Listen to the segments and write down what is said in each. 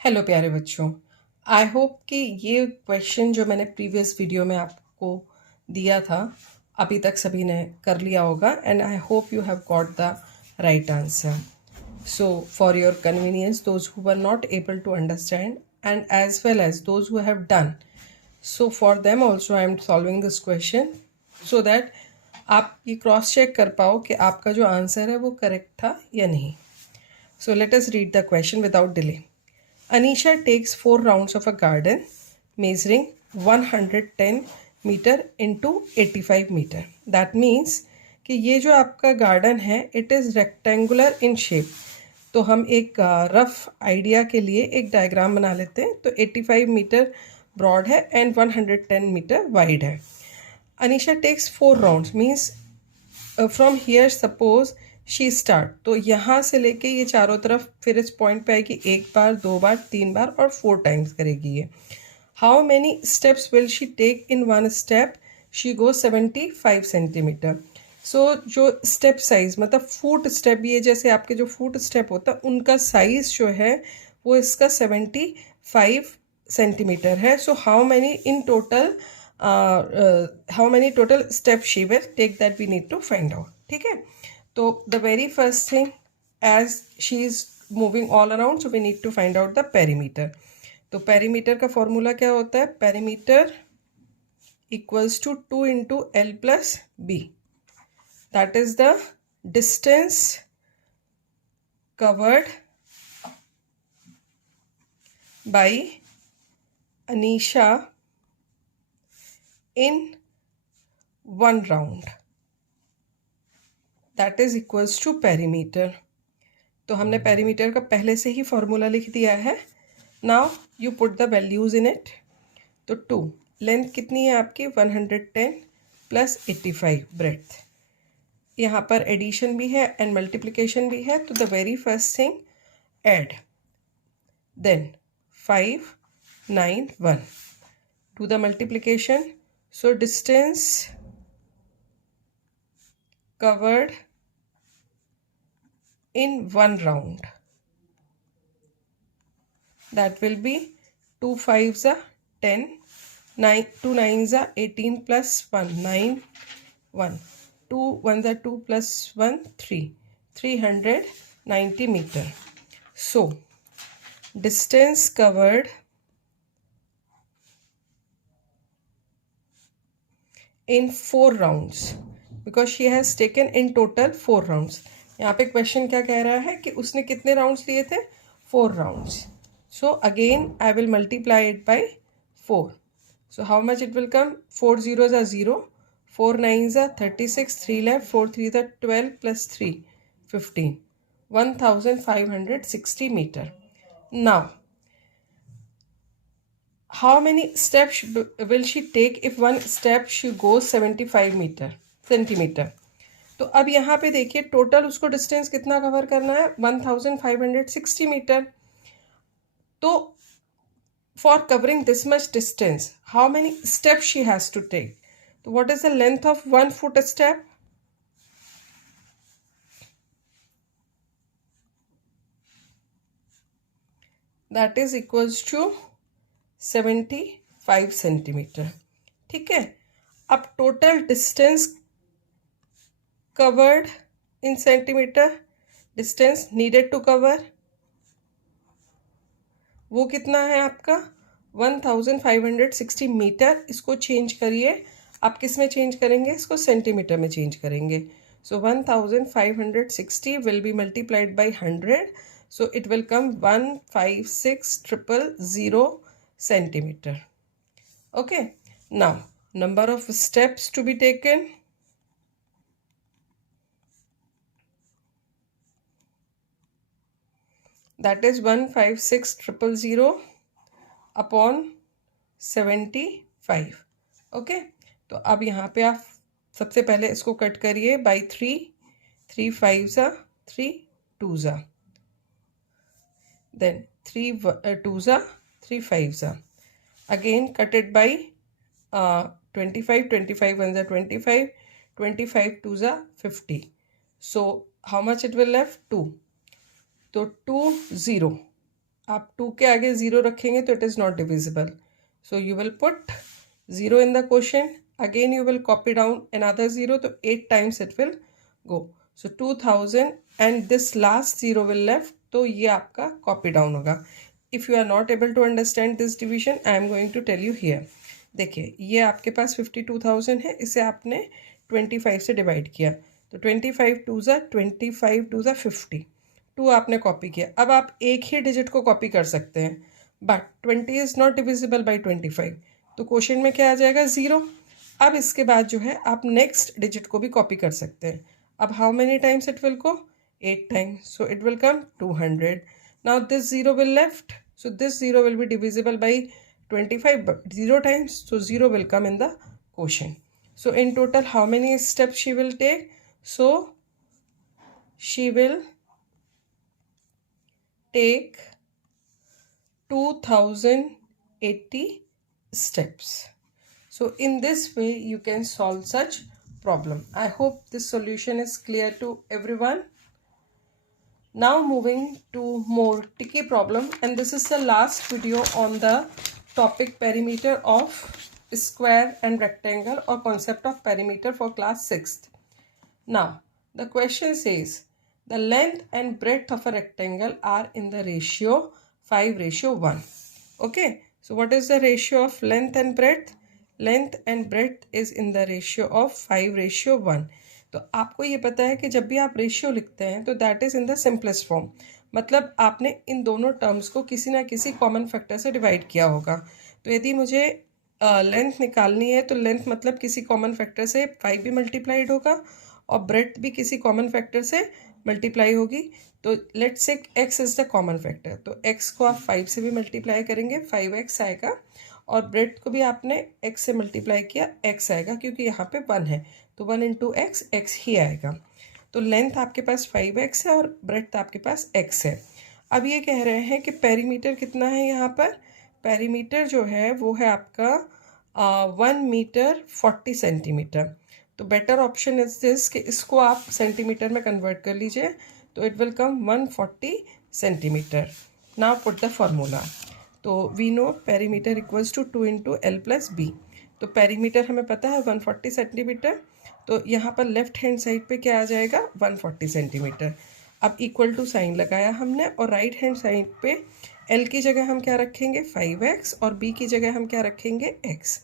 Hello प्यारे बच्चों। I hope कि ये क्वेश्चन जो मैंने प्रीवियस वीडियो में आपको दिया था अभी तक सभी ने कर लिया होगा and I hope you have got the right answer. So for your convenience, those who were not able to understand and as well as those who have done, so for them also I am solving this question so that आप ये cross check कर पाओ कि आपका जो answer है वो correct था या नहीं. So let us read the question without delay. Anisha takes 4 rounds of a garden measuring 110 meter into 85 meter. That means कि ये जो आपका गार्डन है it is rectangular in shape. तो हम एक रफ आइडिया के लिए एक डायग्राम बना लेते हैं. तो 85 मीटर ब्रॉड है एंड 110 मीटर वाइड है. Anisha takes 4 rounds means from here suppose she start. तो यहाँ से लेके ये चारों तरफ फिर इस पॉइंट पे आएगी, एक बार, दो बार, तीन बार और 4 टाइम्स करेगी ये. How many steps will she take in one step? She go 75 centimetre. So जो स्टेप साइज मतलब फुट स्टेप, ये जैसे आपके जो फुट स्टेप होता है उनका साइज जो है वो इसका 75 सेंटीमीटर है. So how many in total how many total step she will take, that we need to find out. ठीक है. तो the very first thing, as she is moving all around, so we need to find out the perimeter. तो perimeter का formula क्या होता है? Perimeter equals to 2 into L plus B. That is the distance covered by Anisha in 1 round. That is equals to perimeter. तो हमने perimeter का पहले से ही फॉर्मूला लिख दिया है. Now you put the values in it. तो 2 लेंथ कितनी है आपकी? 110 प्लस 85 ब्रेड्थ. यहाँ पर एडिशन भी है एंड मल्टीप्लिकेशन भी है. तो the very first thing, add, then 5 9 1. Do the multiplication. So distance covered in 1 round, that will be 2 5s are 10, 9 2 9s are 18 plus 1 9 1 2 1s are 2 plus 1 3 390 meter. So distance covered in 4 rounds because she has taken in total 4 rounds. यहाँ पे question क्या कह रहा है कि उसने कितने rounds लिए थे? 4 rounds. So again I will multiply it by 4. So how much it will come? 4 zeros are 0, 4 9s are 36, 3 left, 4 3s are 12 plus 3 15, 1560 meter. Now how many steps will she take if one step she goes 75 centimetre? तो अब यहाँ पे देखिए total उसको distance कितना cover करना है? 1560 metre. तो for covering this much distance how many step she has to take? तो what is the length of 1 foot step? That is equals to 75 centimetre. ठीक है. अब total distance covered in centimeter, distance needed to cover, वो कितना है आपका? 1560 metre. इसको change करिए. आप किस में चेंज करेंगे? इसको सेंटीमीटर में चेंज करेंगे. So 1560 will be multiplied by 100. So it will come 156000 centimetre. Okay. Now number of steps to be taken. That is 156000 upon 75. Okay. तो अब यहाँ पे आप सबसे पहले इसको कट करिए by 3. 3 5s are 3 2s are, then 3 2s are 3 5s are. Again cut it by 25. 25 1s are 25, 25 2s are 50. So how much it will left? 2. तो 2 0 आप 2 के आगे 0 रखेंगे तो it is not divisible. So you will put 0 in the quotient. Again you will copy down another 0, तो 8 times it will go. So 2000 and this last 0 will left, तो ये आपका copy down होगा. If you are not able to understand this division, I am going to tell you here. देखिए ये आपके पास 52,000 है, इसे आपने 25 से डिवाइड किया, तो 25 2 ज़ा 25 2 ज़ा 50. 2 आपने कॉपी किया. अब आप एक ही डिजिट को कॉपी कर सकते हैं, but 20 is not divisible by 25, तो क्वेश्चन में क्या आ जाएगा 0. अब इसके बाद जो है आप नेक्स्ट डिजिट को भी कॉपी कर सकते हैं. अब how many times it will go? 8 times. So it will come 200. Now this 0 will left, so this 0 will be divisible by 25 but 0 times, so 0 will come in the quotient. So in total how many steps she will take? So she will take 2080 steps. So in this way you can solve such problem. I hope this solution is clear to everyone. Now moving to more tricky problem, and this is the last video on the topic perimeter of square and rectangle or concept of perimeter for class 6th. Now the question says the length and breadth of a rectangle are in the ratio 5:1. Okay, so what is the ratio of length and breadth? Length and breadth is in the ratio of 5:1. तो आपको ये पता है कि जब भी आप ratio लिखते हैं तो that is in the simplest form, मतलब आपने इन दोनों टर्म्स को किसी ना किसी कॉमन फैक्टर से डिवाइड किया होगा. तो यदि मुझे लेंथ निकालनी है तो लेंथ मतलब किसी कॉमन फैक्टर से 5 भी मल्टीप्लाइड होगा और ब्रेड्थ भी किसी कॉमन फैक्टर से मल्टीप्लाई होगी. तो let's say x is the common factor, तो x को आप 5 से भी मल्टीप्लाई करेंगे 5x आएगा, और ब्रेड्थ को भी आपने x से मल्टीप्लाई किया x आएगा, क्योंकि यहाँ पे 1 है तो 1 इंटू एक्स एक्स ही आएगा. तो लेंथ आपके पास 5x है और ब्रेड्थ आपके पास x है. अब ये कह रहे हैं कि पेरीमीटर कितना है. यहाँ पर पेरीमीटर जो है वो है आपका 1 मीटर 40 सेंटीमीटर. तो बेटर ऑप्शन इज दिस कि इसको आप सेंटीमीटर में कन्वर्ट कर लीजिए, तो it will come 140 centimetre. Now put the formula. तो we know perimeter equals to 2 into L plus B. तो पेरीमीटर हमें पता है 140 सेंटीमीटर, तो यहाँ पर लेफ्ट हैंड साइड पे क्या आ जाएगा 140 सेंटीमीटर. अब इक्वल टू साइन लगाया हमने, और राइट हैंड साइड पे एल की जगह हम क्या रखेंगे 5x और बी की जगह हम क्या रखेंगे x.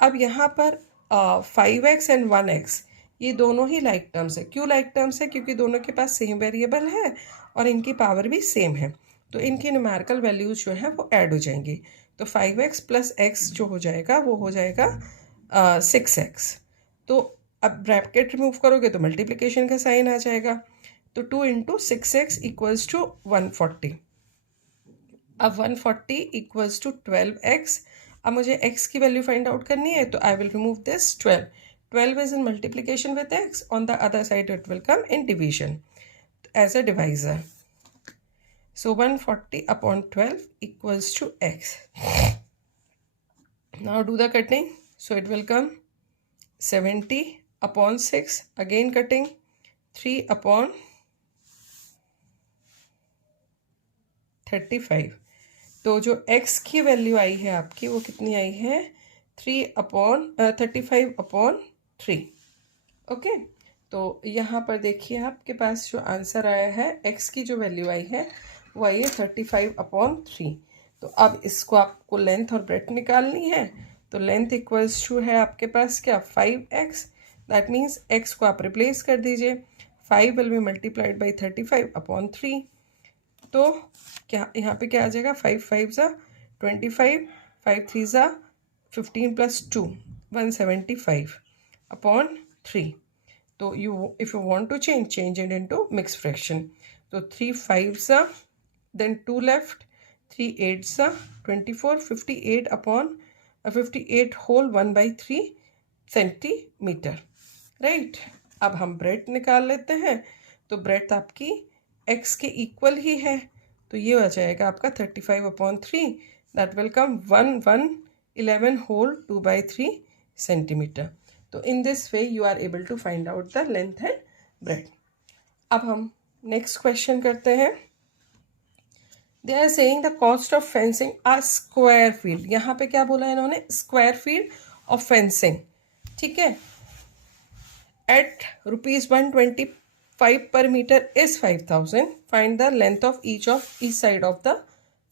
अब यहाँ पर 5x एंड 1x ये दोनों ही लाइक टर्म्स है. क्यों लाइक टर्म्स है? क्योंकि दोनों के पास सेम वेरिएबल है और इनकी पावर भी सेम है, तो इनकी न्यूमेरिकल वैल्यूज जो है वो ऐड हो जाएंगी. तो 5x प्लस x जो हो जाएगा वो हो जाएगा 6x. तो अब ब्रैकेट रिमूव करोगे तो मल्टीप्लिकेशन का साइन आ जाएगा, तो 2 इंटू 6x इक्वल्स टू 140. अब 140 इक्वल्स टू 12x. अब मुझे x की वैल्यू फाइंड आउट करनी है, तो I will remove this 12 is in multiplication with x, on the other side it will come in division as a divisor. So 140 upon 12 equals to x. Now do the cutting. So it will come 70 upon 6. Again cutting 3 upon 35. तो जो x की value आई है आपकी वो कितनी आई है 35 upon 3. Okay, तो यहाँ पर देखिए आपके पास जो आंसर आया है x की जो वैल्यू आई है वो आई है 35 अपॉन 3. तो अब इसको आपको लेंथ और ब्रेड्थ निकालनी है, तो लेंथ इक्वल्स टू है आपके पास क्या 5x. दैट मीन्स x को आप रिप्लेस कर दीजिए. 5 will be multiplied by 35 upon 3. तो क्या यहाँ पे क्या आ जाएगा 5 5 ज़ा 25, 5 3 ज़ा 15 प्लस 2 175 अपॉन 3. तो if you want to change it into mixed fraction. तो 3 5 ज़ा then 2 left, 3 8 सा 24, 58 upon 58 whole 1/3 सेंटीमीटर. राइट, अब हम ब्रेड्थ निकाल लेते हैं. तो ब्रेड्थ आपकी x के इक्वल ही है, तो ये हो जाएगा आपका 35 upon 3. That will come 11 whole 2/3 centimetre. तो in this way you are able to find out the length and breadth. अब हम नेक्स्ट क्वेश्चन करते हैं. They are saying the cost of fencing a square field, यहाँ पे क्या बोला है इन्होंने, स्क्वायर फील्ड ऑफ फेंसिंग, ठीक है, eight ₹125 per meter is 5,000. Find the length of each side of the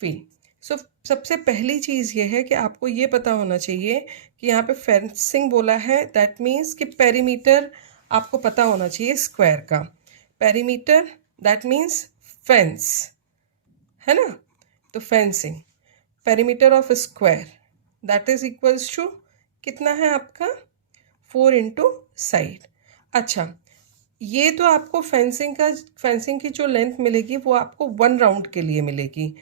field. So सबसे पहली चीज़ ये है कि आपको ये पता होना चाहिए कि यहाँ पे फेंसिंग बोला है, दैट मीन्स कि पेरीमीटर आपको पता होना चाहिए स्क्वायर का। पेरीमीटर दैट मीन्स फेंस, है ना, तो fencing perimeter of square that is equals to कितना है आपका 4 इंटू साइड। अच्छा, ये तो आपको फेंसिंग की जो लेंथ मिलेगी वो आपको 1 राउंड के लिए मिलेगी।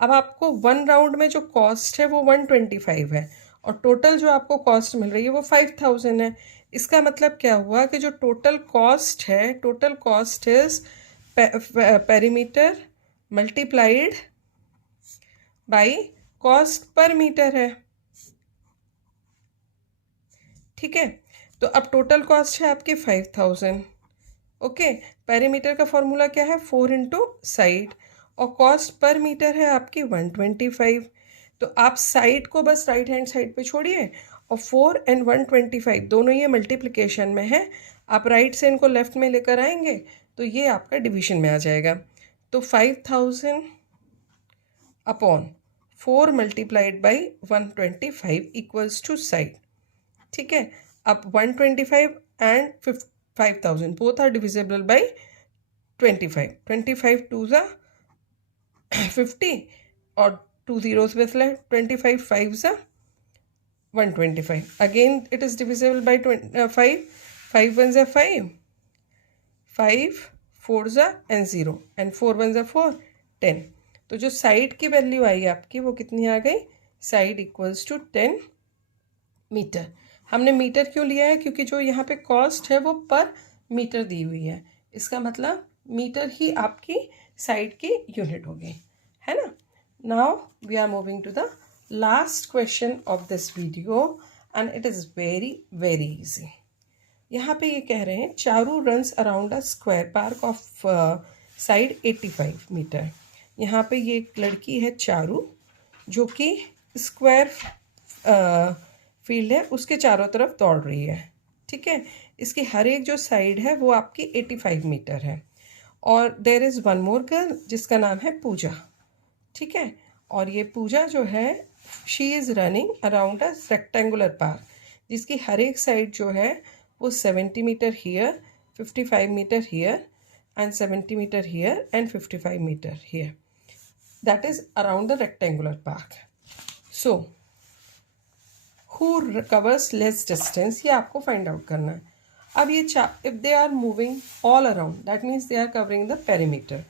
अब आपको 1 राउंड में जो कॉस्ट है वो 125 है और टोटल जो आपको कॉस्ट मिल रही है वो 5,000 है। इसका मतलब क्या हुआ कि जो टोटल कॉस्ट है, total cost is perimeter multiplied by cost per metre है, ठीक है। तो अब टोटल कॉस्ट है आपकी 5,000, ओके। पेरीमीटर का फॉर्मूला क्या है, 4 इंटू साइड, और कॉस्ट पर मीटर है आपकी 125। तो आप साइड को बस राइट हैंड साइड पे छोड़िए और 4 और 125 दोनों ये मल्टीप्लिकेशन में है, आप राइट से इनको लेफ्ट में लेकर आएंगे तो ये आपका डिवीजन में आ जाएगा। तो 5,000 upon 4 multiplied by 125 equals to side, ठीक है। अब 125 and 5,000 both are divisible by 25, 25 2 ज़ा 50 और 2 zeros with left, 25 5 ज़ा 125, again it is divisible by 5, 5 1 ज़ा 5, 5 4 ज़ा and 0 and 4 1 ज़ा 4 10। तो जो साइड की वैल्यू आई आपकी वो कितनी आ गई, साइड इक्वल्स टू 10 मीटर। हमने मीटर क्यों लिया है, क्योंकि जो यहाँ पे कॉस्ट है वो पर मीटर दी हुई है, इसका मतलब मीटर ही आपकी साइड की यूनिट होगी, है ना। Now we are moving to the last question of this video and it is very very easy. यहाँ पे ये कह रहे हैं Charu runs around a square park of side 85 metre. यहाँ पे ये एक लड़की है चारू जो कि स्क्वायर फील्ड है उसके चारों तरफ दौड़ रही है, ठीक है। इसकी हर एक जो साइड है वो आपकी 85 मीटर है। और there is one more girl जिसका नाम है पूजा, ठीक है। और ये पूजा जो है she is running around a rectangular park जिसकी हर एक साइड जो है वो 70 metre here, 55 metre here and 70 metre here and 55 metre here, that is around the rectangular park. So who covers less distance, ये आपको फाइंड आउट करना है। अब ये if they are moving all around that means they are covering the perimeter,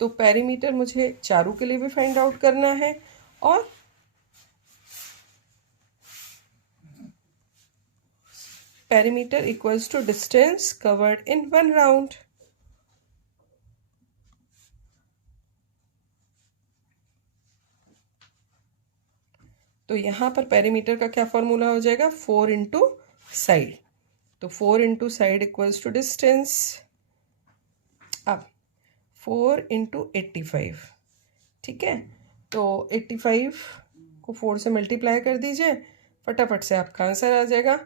तो perimeter मुझे चारू के लिए भी फाइंड आउट करना है और perimeter equals to distance covered in 1 round. तो यहाँ पर पेरीमीटर का क्या फॉर्मूला हो जाएगा, 4 इंटू साइड, तो 4 into side equals to distance. अब 4 इंटू 85, ठीक है, तो 85 को 4 से मल्टीप्लाई कर दीजिए, फटाफट से आपका आंसर आ जाएगा।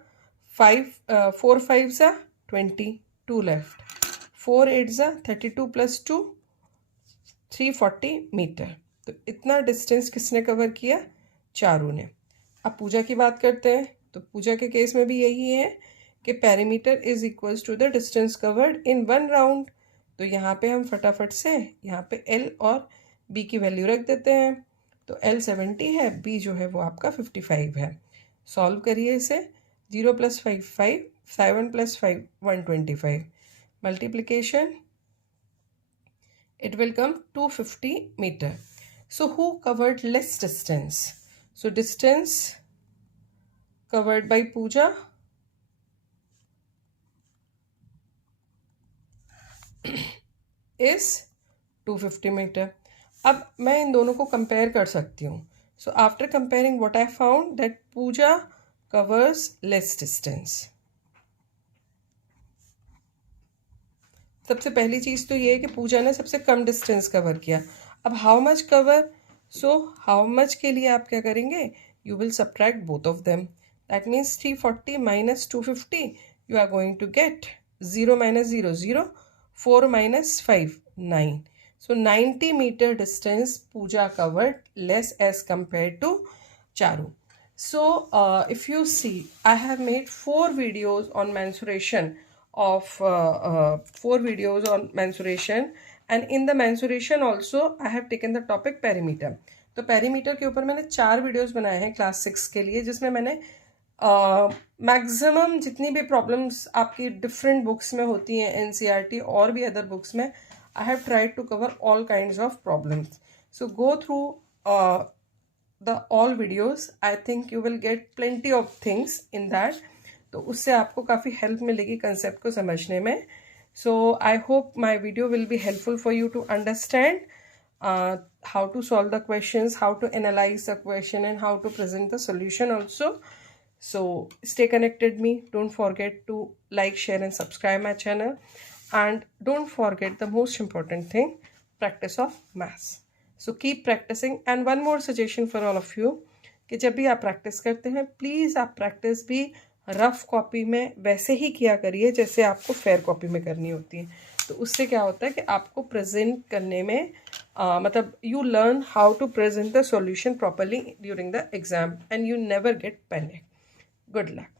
4 5 ज़ा 20, 2 लेफ्ट, 4 8 ज़ा 32 प्लस 2 340 मीटर। तो इतना डिस्टेंस किसने कवर किया, चारू ने। अब पूजा की बात करते हैं, तो पूजा के केस में भी यही है कि perimeter is equals to the distance covered in 1 round. तो यहाँ पे हम फटाफट से यहाँ पे L और B की वैल्यू रख देते हैं। तो L 70 है, B जो है वो आपका 55 है। सॉल्व करिए इसे, 0 + 5 5, 7 + 5 125, multiplication it will come 250 meter. So who covered less distance? So distance covered by Pooja is 250 meter. अब मैं इन दोनों को कंपेयर कर सकती हूँ। So after comparing what I found that Pooja covers less distance. सबसे पहली चीज़ तो ये है कि पूजा ने सबसे कम डिस्टेंस कवर किया। अब how much cover, so how much के लिए आप क्या करेंगे, you will subtract both of them. That means 340 minus 250, you are going to get 0 minus 0, 0, 4 minus 5, 9. So 90 meter distance Pooja covered, less as compared to Charu. So if you see, I have made 4 videos on mensuration of 4 videos on mensuration, and in the mensuration also I have taken the topic perimeter. तो perimeter के ऊपर मैंने 4 videos बनाए हैं class 6 के लिए, जिसमें मैंने मैक्सिमम जितनी भी प्रॉब्लम्स आपकी डिफरेंट बुक्स में होती हैं, एनसीईआरटी और भी अदर बुक्स में, I have tried to cover all kinds of problems. So go through the all videos. I think you will get plenty of things in that. तो उससे आपको काफ़ी हेल्प मिलेगी कंसेप्ट को समझने में. So I hope my video will be helpful for you to understand how to solve the questions, how to analyze the question, and how to present the solution also. So stay connected me. Don't forget to like, share and subscribe my channel. And don't forget the most important thing, practice of maths. So keep practicing. And one more suggestion for all of you, कि जब भी आप practice करते हैं please आप practice भी rough copy में वैसे ही किया करिए जैसे आपको फेयर कॉपी में करनी होती है. तो उससे क्या होता है कि आपको प्रेजेंट करने में मतलब you learn how to present the solution properly during the exam, and you never get panic. Good luck.